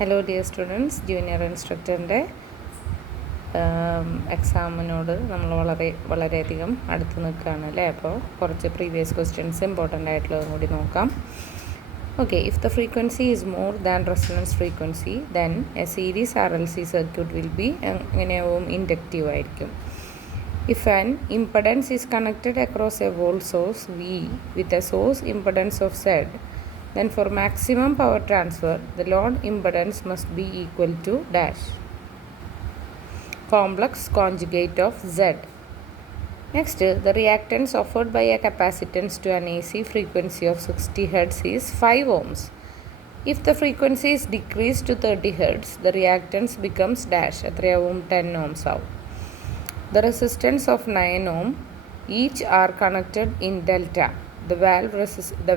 Hello dear students, junior instructor എക്സാമിനോട് നമ്മൾ വളരെയധികം അടുത്ത് നിൽക്കുകയാണ് അല്ലേ. അപ്പോൾ കുറച്ച് പ്രീവിയസ് ക്വസ്റ്റ്യൻസ് ഇമ്പോർട്ടൻ്റ് ആയിട്ടുള്ളതും കൂടി നോക്കാം. Okay, if the frequency is more than resonance frequency, then a series RLC circuit will be inductive ആയിരിക്കും. If an impedance is connected across a volt source V with a source impedance of Z, then for maximum power transfer, the load impedance must be equal to dash complex conjugate of Z. Next, the reactance offered by a capacitance to an AC frequency of 60 Hz is 5 ohms. If the frequency is decreased to 30 Hz, the reactance becomes dash, 10 ohms out. The resistance of 9 ohm, each are connected in delta. The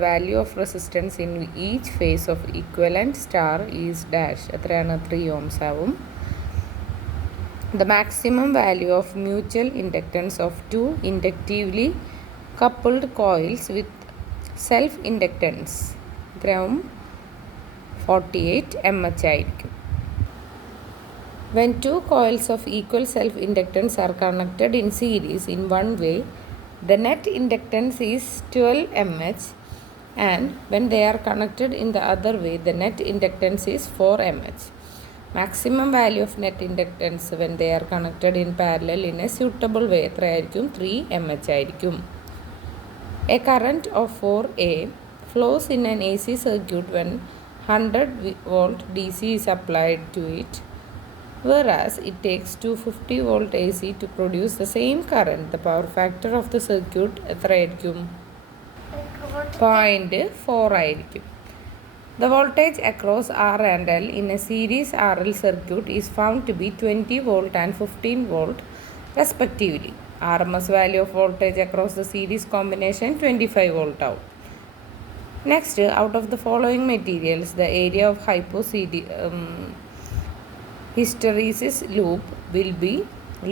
value of resistance in each phase of equivalent star is dash, 3 ohms out. The maximum value of mutual inductance of two inductively coupled coils with self-inductance 48 mH ആയിരിക്കും. When two coils of equal self-inductance are connected in series in one way, the net inductance is 12 mH, and when they are connected in the other way, the net inductance is 4 mH. Maximum value of net inductance when they are connected in parallel in a suitable way 3 mH ആയിരിക്കും. A current of 4A flows in an AC circuit when 100 volt DC is applied to it, whereas it takes 250 volt AC to produce the same current. The power factor of the circuit എത്രയായിരിക്കും? 0.4 ആയിരിക്കും. The voltage across R and L in a series RL circuit is found to be 20 volt and 15 volt respectively. RMS value of voltage across the series combination 25 volt out. Next, out of the following materials, the area of hysteresis loop will be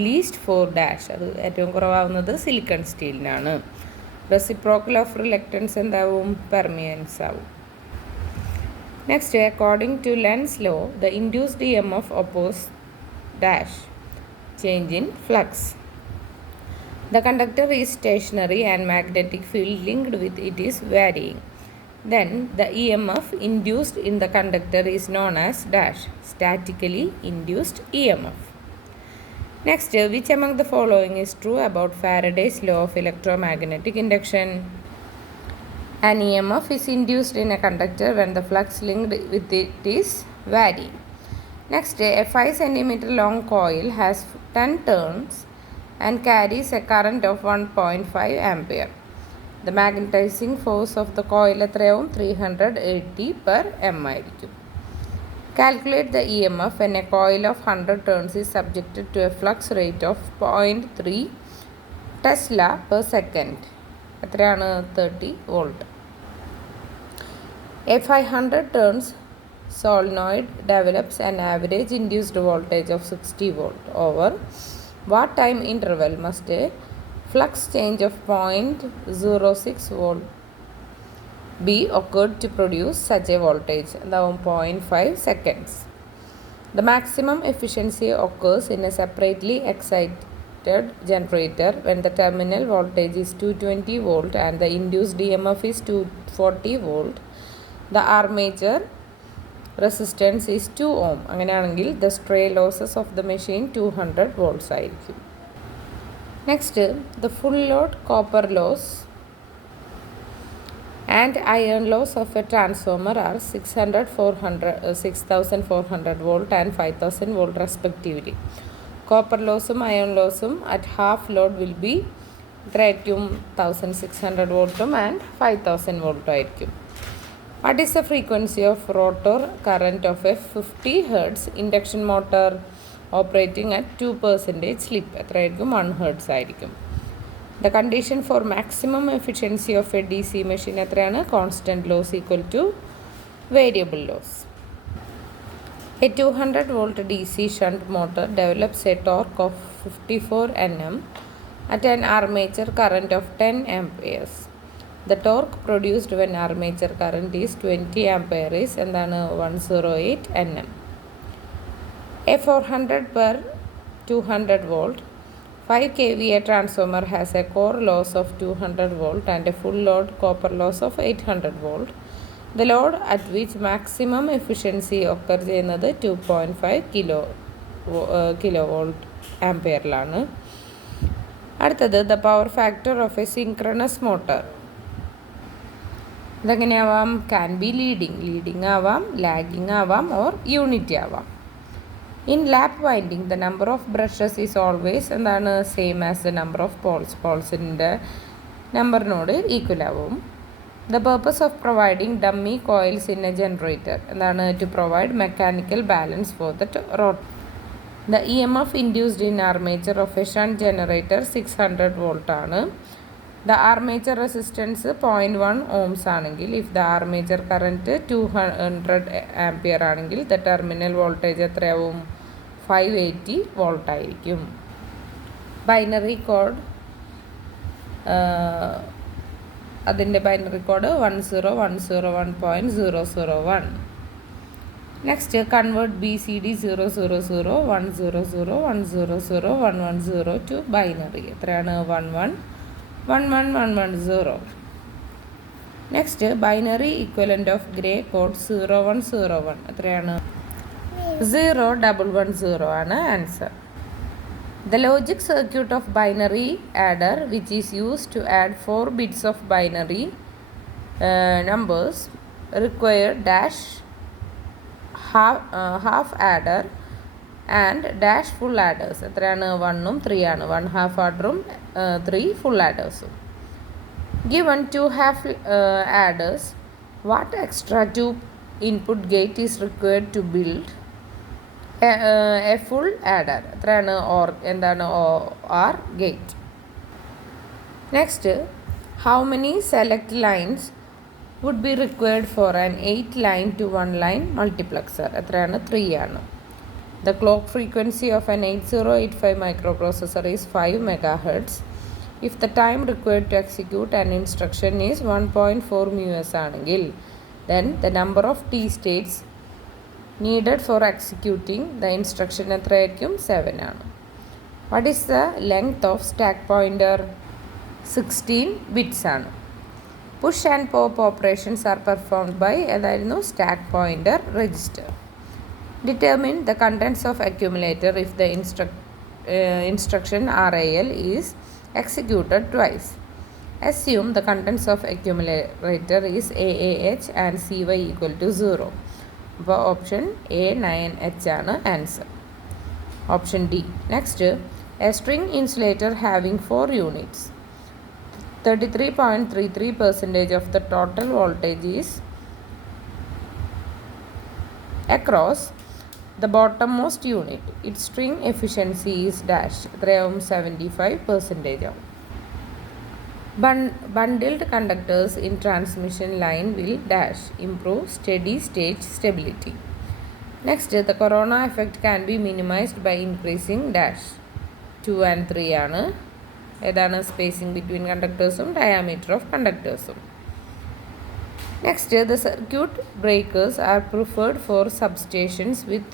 least 4 dash. അത് ഏറ്റവും കുറവാകുന്നത് silicon സ്റ്റീലിനാണ്. Reciprocal of reluctance എന്താവും? Permeance ആവും. Next, according to Lenz's law, the induced EMF opposes dash change in flux. The conductor is stationary and magnetic field linked with it is varying. Then the EMF induced in the conductor is known as dash statically induced EMF. Next, which among the following is true about Faraday's law of electromagnetic induction? An EMF is induced in a conductor when the flux linked with it is varying. Next, a 5 cm long coil has 10 turns and carries a current of 1.5 ampere. The magnetizing force of the coil എത്രയാവും? 380 per m ആയിരിക്കും. Calculate the EMF when a coil of 100 turns is subjected to a flux rate of 0.3 Tesla per second. എത്രയാണ്? 30 volt. A 500 turns solenoid develops an average induced voltage of 60 volt. Over what time interval must a flux change of 0.06 volt be occurred to produce such a voltage? Now 0.5 seconds. The maximum efficiency occurs in a separately excited generator when the terminal voltage is 220 volt and the induced EMF is 240 volt. The armature resistance is 2 ohm. അങ്ങനെയാണെങ്കിൽ the stray losses of the machine 200 volts ആയിരിക്കും. Next, the full load copper loss and iron loss of a transformer are 6400 volt and 5000 volt respectively. Copper lossum iron lossum at half load will be 1600 voltum and 5000 volt ആയിരിക്കും. What is the frequency of rotor current of a 50 Hz induction motor operating at 2% slip? എത്രയായിരിക്കും? 1 Hz ആയിരിക്കും. The condition for maximum efficiency of a DC machine എത്രയാണ്? Constant loss equal to variable loss. A 200 volt DC shunt motor develops a torque of 54 Nm at an armature current of 10 amperes. The torque produced when armature current is 20 ampere is എന്താണ് 108 Nm. A 400 per 200 volt 5 kVA transformer has a core loss of 200 volt and a full load copper loss of 800 volt. The load at which maximum efficiency occur ചെയ്യുന്നത് 2.5 kilovolt ആംപിയറിലാണ്. അടുത്തത് the power factor of a synchronous motor. ഇതെങ്ങനെയാവാം? Can be leading ആവാം, lagging ആവാം, or unity ആവാം. In lap winding the number of brushes is always എന്താണ് same as the number of പോൾസിൻ്റെ നമ്പറിനോട് equal ആവും. The purpose of providing dummy coils in a generator എന്താണ്? To provide mechanical balance for the rotor. The EMF induced in armature of a shunt generator 600 volt ആണ്. The armature resistance 0.1 ohms ആണെങ്കിൽ if the armature current 200 ampere ആണെങ്കിൽ the terminal voltage എത്രയാവും? 580 volt ആയിരിക്കും. Binary code അതിൻ്റെ binary code 10101.001. Next convert BCD 000 100 100 110 to binary. എത്രയാണ്? 111110. Next binary equivalent of gray code 0101 എത്രയാണ്? 0110 ആണ് answer. The logic circuit of binary adder which is used to add 4 bits of binary numbers require dash half adder and dash full adders. എത്രയാണ്? 1ഉം 3 ആണ്. 1 half ആഡറും 3 full ആഡേഴ്സും. Given 2 half adders, what extra 2 input gate is required to build a full adder? എത്രയാണ്? എന്താണ് OR gate. Next, how many select lines would be required for an 8 line to 1 line multiplexer? എത്രയാണ്? 3 ആണ്. The clock frequency of an 8085 microprocessor is 5 MHz. If the time required to execute an instruction is 1.4 ms ആണെങ്കിൽ then the number of T states needed for executing the instruction എത്രയായിരിക്കും? 7 ആണ്. What is the length of stack pointer? 16 bits ആണ്. Push and pop operations are performed by ഏതായിരുന്നു? stack pointer register. Determine the contents of accumulator if the instruction RAL is executed twice. Assume the contents of accumulator is AAH and CY equal to 0. അപ്പോൾ option A 9H ആണ് answer. Option D. Next, a string insulator having 4 units. 33.33% of the total voltage is across the bottommost unit. Its string efficiency is dash. എത്രയാവും? 75% ആവും. Bundled conductors in transmission line will dash improve steady state stability. Next, the corona effect can be minimized by increasing dash. 2 and 3 ആണ്. ഏതാണ്? spacing between conductorsഉം diameter of conductorsഉം. Next, the circuit breakers are preferred for substations with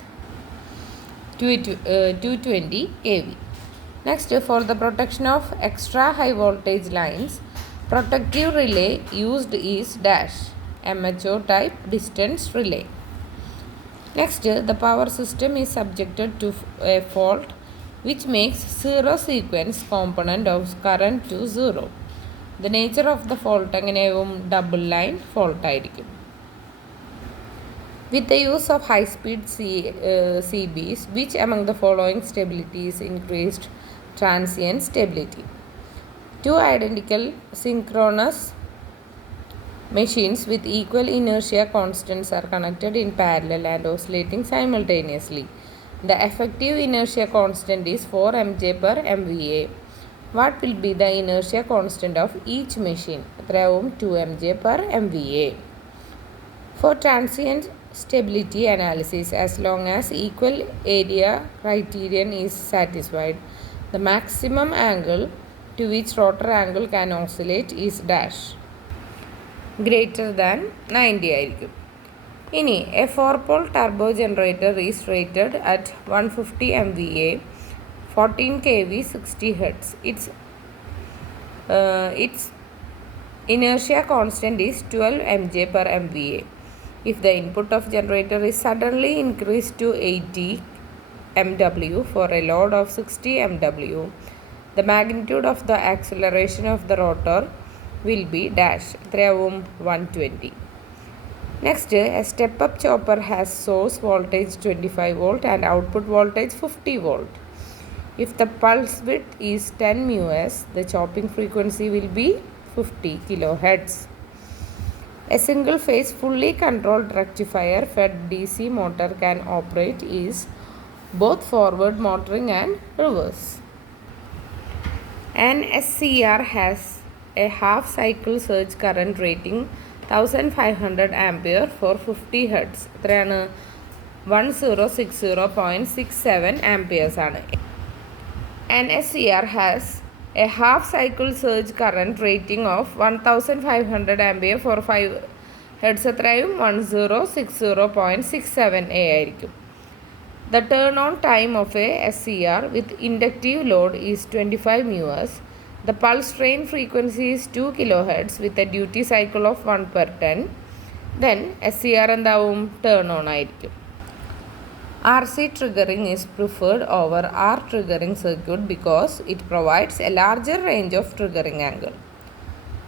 220 kV. Next, for the protection of extra high voltage lines, protective relay used is dash MHO type distance relay. Next, the power system is subjected to a fault which makes zero sequence component of current to 0. The nature of the fault എങ്ങനെയാവും? Double line fault ആയിരിക്കും. With the use of high-speed CBs, which among the following stabilities increased transient stability? 2 identical synchronous machines with equal inertia constants are connected in parallel and oscillating simultaneously. The effective inertia constant is 4 mJ per MVA. What will be the inertia constant of each machine? 2 mJ per MVA. For transient stability analysis, as long as equal area criterion is satisfied, the maximum angle to which rotor angle can oscillate is dash. greater than 90 ആയിരിക്കും. ഇനി A 4-pole turbo generator is rated at 150 MVA 14 kV 60 Hz. Its inertia constant is 12 mJ per MVA. If the input of generator is suddenly increased to 80 MW for a load of 60 MW, the magnitude of the acceleration of the rotor will be dash 120. Next, a step-up chopper has source voltage 25 volt and output voltage 50 volt. If the pulse width is 10 µs, the chopping frequency will be 50 kHz. A single-phase fully controlled rectifier-fed DC motor can operate is both forward motoring and reverse. An SCR has a half-cycle surge current rating 1500 ampere for 50 Hz. എത്രയാണ് 1060.67 amperes ആണ്. An SCR has a half-cycle surge current rating of 1500 ampere for 5 Hz. എത്രയും 1060.67 A ആയിരിക്കും. The turn-on time of a SCR with inductive load is 25 µs. The pulse train frequency is 2 kHz with a duty cycle of 1/10. Then SCR എന്താവും turn on ആയിരിക്കും. RC triggering is preferred over R triggering circuit because it provides a larger range of triggering angle.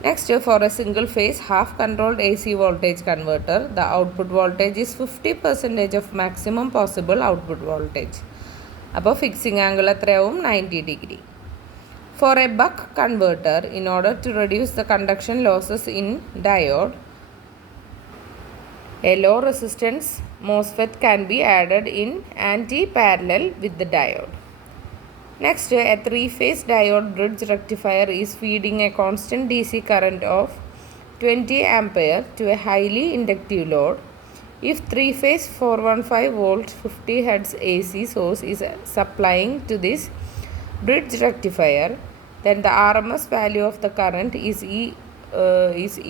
Next, for a single phase half controlled AC voltage converter, the output voltage is 50% of maximum possible output voltage. അപ്പോൾ fixing angle എത്രയാവും 90 degree. For a buck converter, in order to reduce the conduction losses in diode, a low resistance MOSFET can be added in anti-parallel with the diode. Next, a 3-phase diode bridge rectifier is feeding a constant DC current of 20 ampere to a highly inductive load. If 3-phase 415 volt 50 Hz AC source is supplying to this bridge rectifier, then the RMS value of the current is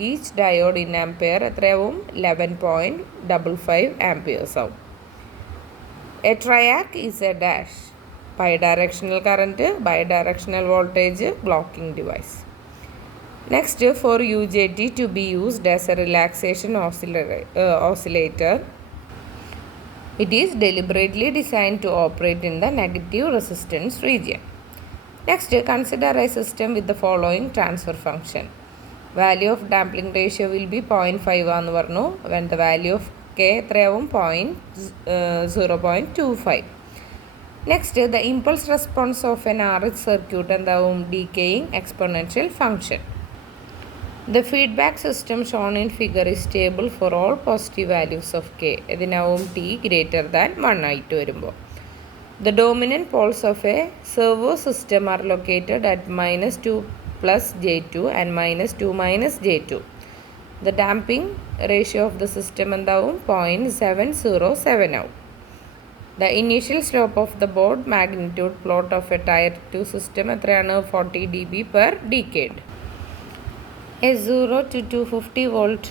each diode in ampere എത്രയാവും 11.55 amperes ആവും. A triac is a dash bidirectional current, bidirectional voltage blocking device. Next, for UJT to be used as a relaxation oscillator, it is deliberately designed to operate in the negative resistance region. Next, consider a system with the following transfer function. Value of damping ratio will be 0.5 ആണെന്ന് പറഞ്ഞു. When the value of K എത്രയാവും 0.25. Next, the impulse response of an RH circuit എന്താവും decaying exponential function. The feedback system shown in figure is stable for all positive values of K. ഇതിനാവും T greater than 1 ആയിട്ട് വരുമ്പോൾ. The dominant poles of a servo system are located at -2 plus J2 and -2 minus J2. The damping ratio of the system എന്താവും 0.707 ആവും. The initial slope of the board magnitude plot of a tier 2 system എത്രയാണ് 40 dB per decade. A 0 to 250 volt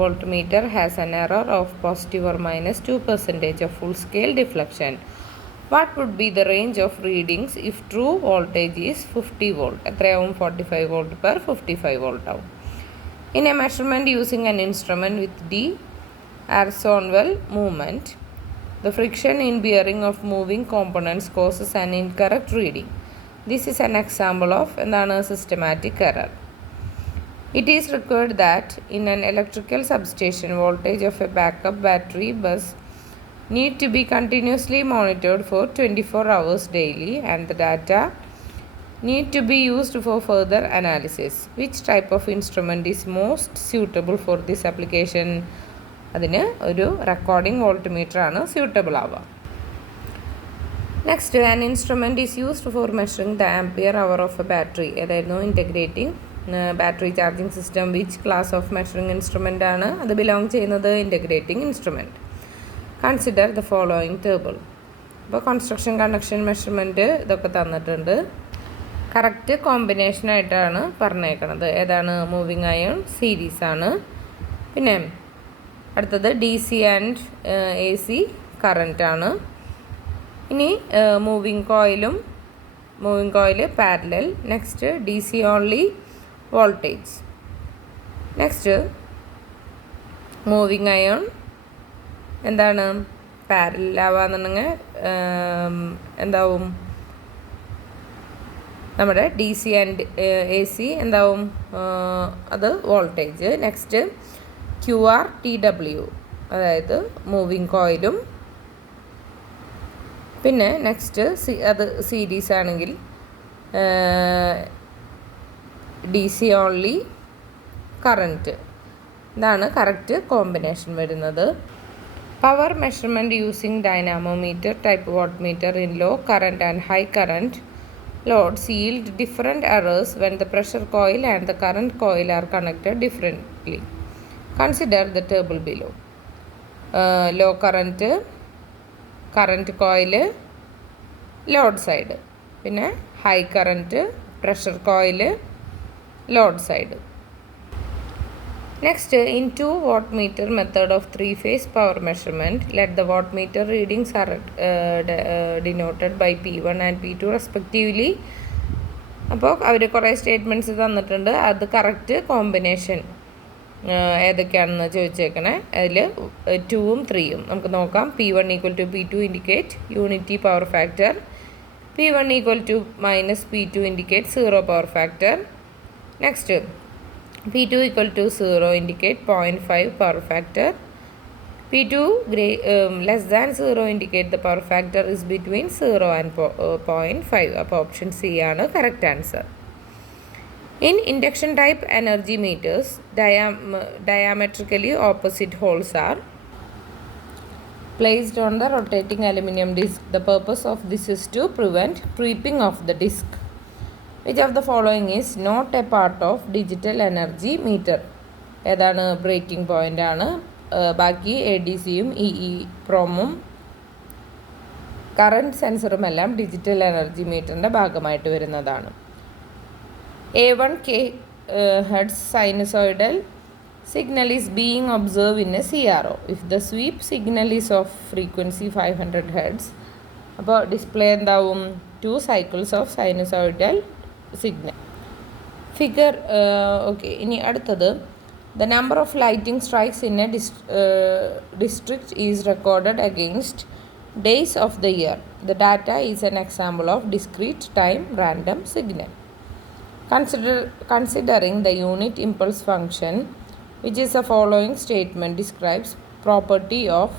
voltmeter has an error of positive or minus 2% of full scale deflection. What would be the range of readings if true voltage is 50 volt? എത്രയാവും 45 volt per 55 volt ആവും. In a measurement using an instrument with D horizontal movement, the friction in bearing of moving components causes an incorrect reading. This is an example of എന്താണ് systematic error. It is required that in an electrical substation, voltage of a backup battery bus need to be continuously monitored for 24 hours daily and the data need to be used for further analysis. Which type of instrument is most suitable for this application? അതിന് ഒരു recording voltmeter ആണ് suitable ആവുക. Next, an instrument is used for measuring the ampere hour of a battery. ഏതായിരുന്നു integrating battery charging system. Which class of measuring instrument ആണ് അത് belong ചെയ്യുന്നത്? Integrating instrument. Consider the following table. ഇപ്പോൾ construction conduction measurement ഇതൊക്കെ തന്നിട്ടുണ്ട്. Correct കോമ്പിനേഷനായിട്ടാണ് പറഞ്ഞേക്കണത്. ഏതാണ്? മൂവിങ് അയൺ സീരീസ് ആണ്. പിന്നെ അടുത്തത് DC ആൻഡ് AC കറൻറ്റാണ്. ഇനി moving coil parallel. Next DC only voltage. Next moving ion എന്താണ് പാരലൽ ആവാന്നുണ്ടെങ്കിൽ എന്താവും നമ്മുടെ DC ആൻഡ് AC എന്താവും അത് വോൾട്ടേജ്. നെക്സ്റ്റ് QRTW അതായത് മൂവിങ് കോയിലും. പിന്നെ നെക്സ്റ്റ് അത് സീരീസ് ആണെങ്കിൽ DC ഓൺലി കറൻറ്റ്. ഇതാണ് കറക്റ്റ് കോമ്പിനേഷൻ വരുന്നത്. Power measurement using dynamometer type watt meter in law current and high current loads yield different errors when the pressure coil and the current coil are connected differently. Consider the table below. Low current coil load side. പിന്നെ high current pressure coil load side. Next, in 2 wattmeter method of 3-phase power measurement, let the wattmeter readings are denoted by P1 and P2 respectively. അപ്പോൾ അവർ കുറേ statements തന്നിട്ടുണ്ട്. അത് correct combination ഏതൊക്കെയാണെന്ന് ചോദിച്ചേക്കണേ. അതിൽ 2ഉം 3ഉം നമുക്ക് നോക്കാം. P1 equal to P2 indicate unity power factor. P1 equal to minus P2 indicate 0 power factor. Next, P2 equal to 0 indicate 0.5 power factor. P2 less than 0 indicate the power factor is between 0 and 0.5. അപ്പോൾ option C ആണ് correct answer. In induction type energy meters, diametrically opposite holes are placed on the rotating aluminum disc. The purpose of this is to prevent creeping of the disc. Which of the following is not a part of digital energy meter? ഏതാണ് breaking point ആണ്. ബാക്കി ADCയും EEPROM-ഉം current സെൻസറും എല്ലാം digital energy മീറ്ററിൻ്റെ ഭാഗമായിട്ട് വരുന്നതാണ്. A1 kHz sinusoidal signal is being observed in a CRO. If the sweep signal is of frequency 500 Hz, അപ്പോൾ display എന്താവും 2 cycles of sinusoidal signal. Figure okay. ഇനി അടുത്തത് the number of lightning strikes in a district is recorded against days of the year. The data is an example of discrete time random signal. Considering the unit impulse function, which is the following statement describes property of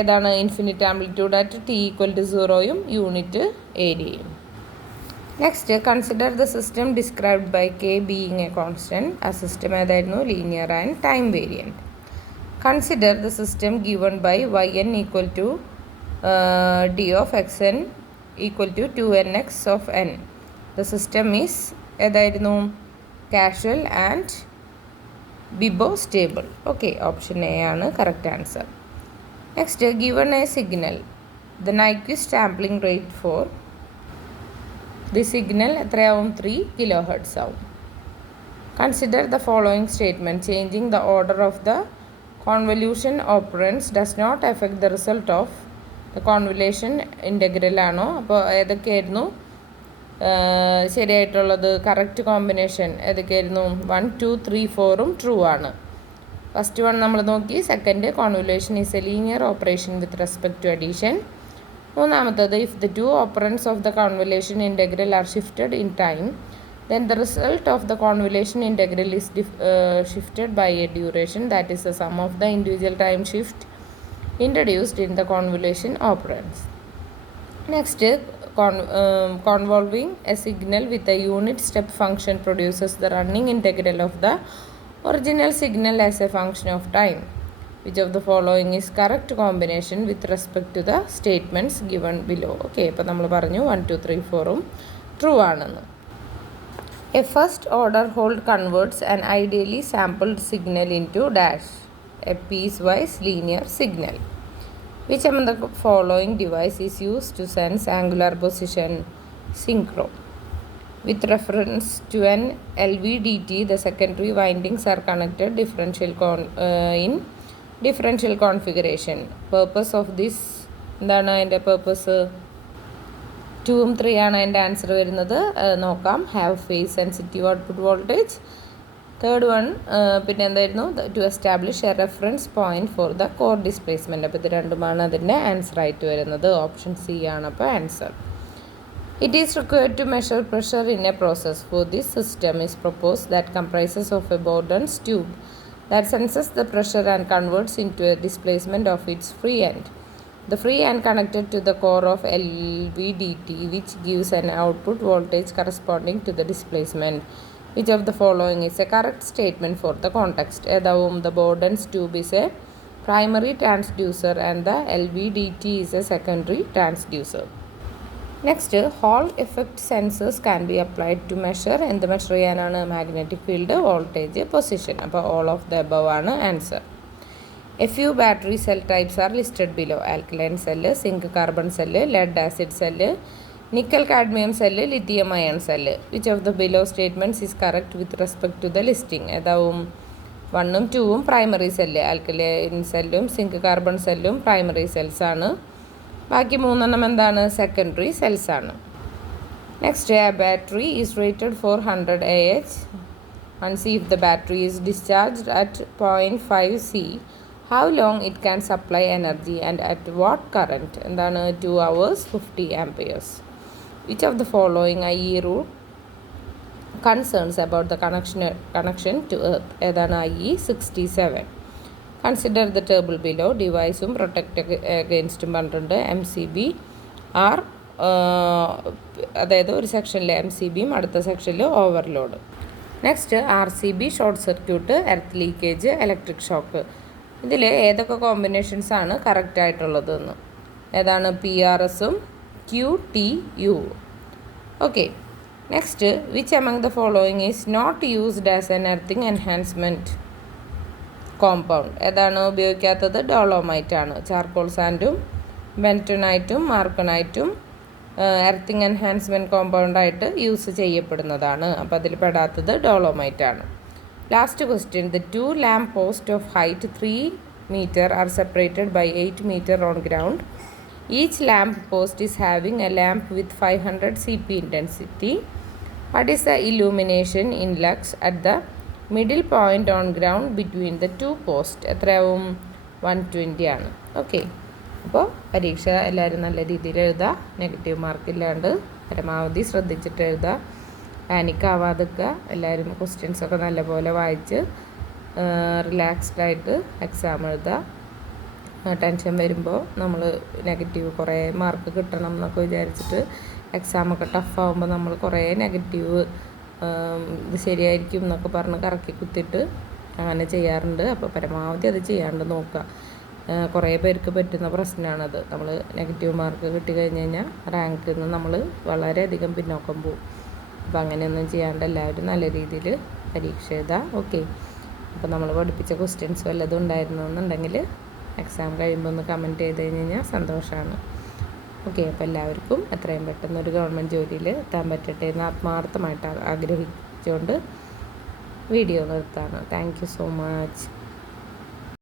ഏതാണ് infinite amplitude at t equal to 0യും unit ഏരിയയും. Next consider the system described by K being a constant. ആ system ഏതായിരുന്നു? Linear and time variant. Consider the system given by yn equal to d of xn equal to 2nx of n. The system is ഏതായിരുന്നു? Causal and BIBO stable. Okay, option A ആണ് correct answer. Next given a signal the Nyquist sampling rate for the signal എത്രയാവും? 3 kHz ആവും. Consider the following statement changing the order of the convolution operands does not effect the result of the convolution integral ആണോ? അപ്പോൾ ഏതൊക്കെയായിരുന്നു ശരിയായിട്ടുള്ളത്? Correct combination ഏതൊക്കെയായിരുന്നു? 1 2 3 4ഉം true ആണ്. First one നമ്മൾ നോക്കി. Second convolution is a linear operation with respect to addition. മൂന്നാമത്തത് if the 2 operands of the convolution integral are shifted in time then the result of the convolution integral is shifted by a duration that is the sum of the individual time shift introduced in the convolution operands. Next, convolving a signal with a unit step function produces the running integral of the original signal as a function of time. Which of the following is correct combination with respect to the statements given below? Okay, അപ്പോൾ നമ്മൾ പറഞ്ഞു 1 2 3 4ഉം true ആണെന്ന്. A first order hold converts an ideally sampled signal into dash, a piecewise linear signal. Which among the following device is used to sense angular position? Synchro. With reference to an LVDT, the secondary windings are connected in differential configuration. Purpose of this എന്താണ് അതിൻ്റെ purpose? 2ഉം 3 ആണ് അതിൻ്റെ answer വരുന്നത്. നോക്കാം. Have phase sensitive output voltage. Third one പിന്നെ എന്തായിരുന്നു? To establish a reference point for the core displacement. അപ്പോൾ ഇത് രണ്ടുമാണ് അതിൻ്റെ ആൻസർ ആയിട്ട് വരുന്നത്. ഓപ്ഷൻ സി ആണ് അപ്പോൾ answer. It is required to measure pressure in a process. For this system is proposed that comprises of a Borden's tube that senses the pressure and converts into a displacement of its free end. The free end connected to the core of LVDT, which gives an output voltage corresponding to the displacement. Which of the following is a correct statement for the context? The Borden's tube is a primary transducer and the LVDT is a secondary transducer. Next, Hall effect sensors can be applied to measure എന്ത് measure ചെയ്യാനാണ്? Magnetic field, voltage, position. അപ്പോൾ all of the above ആണ് answer. A few battery cell types are listed below. Alkaline cell, zinc carbon cell, lead acid cell, nickel cadmium cell, lithium ion cell. Which of the below statements is correct with respect to the listing? ഏതാവും? 1ഉം 2ഉം primary cell. Alkaline സെല്ലും zinc carbon സെല്ലും primary cells ആണ്. ബാക്കി 3 എന്താണ്? Secondary cells ആണ്. Next, a battery is rated for 100 AH and see if the battery is discharged at 0.5 C. How long it can supply energy and at what current? എന്താണ്? 2 hours 50 amperes. Which of the following IE rule concerns about the connection to earth? ഏതാണ്? IE 67. Consider the table below. ഡിവൈസും protect അഗെയിൻസ്റ്റും പറഞ്ഞിട്ടുണ്ട്. MCB are അതായത് ഒരു സെക്ഷനിൽ MCBയും അടുത്ത സെക്ഷനിൽ overload. Next, RCB short circuit, earth leakage, electric shock. ഇതിൽ ഏതൊക്കെ കോമ്പിനേഷൻസ് ആണ് കറക്റ്റ് ആയിട്ടുള്ളതെന്ന്? ഏതാണ്? PRSഉം QTU. Okay. Next, which among the following is not used as an earthing enhancement കോമ്പൗണ്ട്? ഏതാണ് ഉപയോഗിക്കാത്തത്? ഡോളോമൈറ്റ് ആണ്. ചാർക്കോൾ സാൻഡും ബെൻറ്റനൈറ്റും മാർക്കണൈറ്റും എർത്തിങ് എൻഹാൻസ്മെൻറ്റ് കോമ്പൗണ്ടായിട്ട് യൂസ് ചെയ്യപ്പെടുന്നതാണ്. അപ്പോൾ അതിൽ പെടാത്തത് ഡോളോമൈറ്റ് ആണ്. Last question. The 2 lamp posts of height 3 meter are separated by 8 meter on ground. Each lamp post is having a lamp with 500 CP intensity. What is the illumination in lux at the middle point on ground between the 2 posts? എത്രയാവും? 120 ആണ്. Okay. അപ്പോൾ പരീക്ഷ എല്ലാവരും നല്ല രീതിയിൽ എഴുതുക. Negative മാർക്കില്ലാണ്ട് പരമാവധി ശ്രദ്ധിച്ചിട്ട് എഴുതുക. പാനിക്കാവാതൊക്കെ എല്ലാവരും ക്വസ്റ്റ്യൻസൊക്കെ നല്ലപോലെ വായിച്ച് റിലാക്സ്ഡായിട്ട് എക്സാം എഴുതുക. ടെൻഷൻ വരുമ്പോൾ നമ്മൾ നെഗറ്റീവ് കുറേ മാർക്ക് കിട്ടണം എന്നൊക്കെ വിചാരിച്ചിട്ട് എക്സാമൊക്കെ ടഫാകുമ്പോൾ നമ്മൾ കുറേ നെഗറ്റീവ് ഇത് ശരിയായിരിക്കും എന്നൊക്കെ പറഞ്ഞ് കറക്കി കുത്തിയിട്ട് അങ്ങനെ ചെയ്യാറുണ്ട്. അപ്പോൾ പരമാവധി അത് ചെയ്യാണ്ട് നോക്കുക. കുറേ പേർക്ക് പറ്റുന്ന പ്രശ്നമാണത്. നമ്മൾ നെഗറ്റീവ് മാർക്ക് കിട്ടി കഴിഞ്ഞ് കഴിഞ്ഞാൽ റാങ്കിൽ നിന്ന് നമ്മൾ വളരെയധികം പിന്നോക്കം പോകും. അപ്പോൾ അങ്ങനെയൊന്നും ചെയ്യാണ്ട് എല്ലാവരും നല്ല രീതിയിൽ പരീക്ഷ എഴുതുക. ഓക്കെ. അപ്പോൾ നമ്മൾ പഠിപ്പിച്ച ക്വസ്റ്റ്യൻസ് വല്ലതും ഉണ്ടായിരുന്നു എന്നുണ്ടെങ്കിൽ എക്സാം കഴിയുമ്പോൾ ഒന്ന് കമൻറ്റ് ചെയ്ത് കഴിഞ്ഞ് കഴിഞ്ഞാൽ സന്തോഷമാണ്. ഓക്കെ. അപ്പോൾ എല്ലാവർക്കും എത്രയും പെട്ടെന്ന് ഒരു ഗവൺമെൻറ് ജോലിയിൽ എത്താൻ പറ്റട്ടെ എന്ന് ആത്മാർത്ഥമായിട്ട് ആഗ്രഹിച്ചുകൊണ്ട് വീഡിയോ നിർത്താണ്. Thank you so much.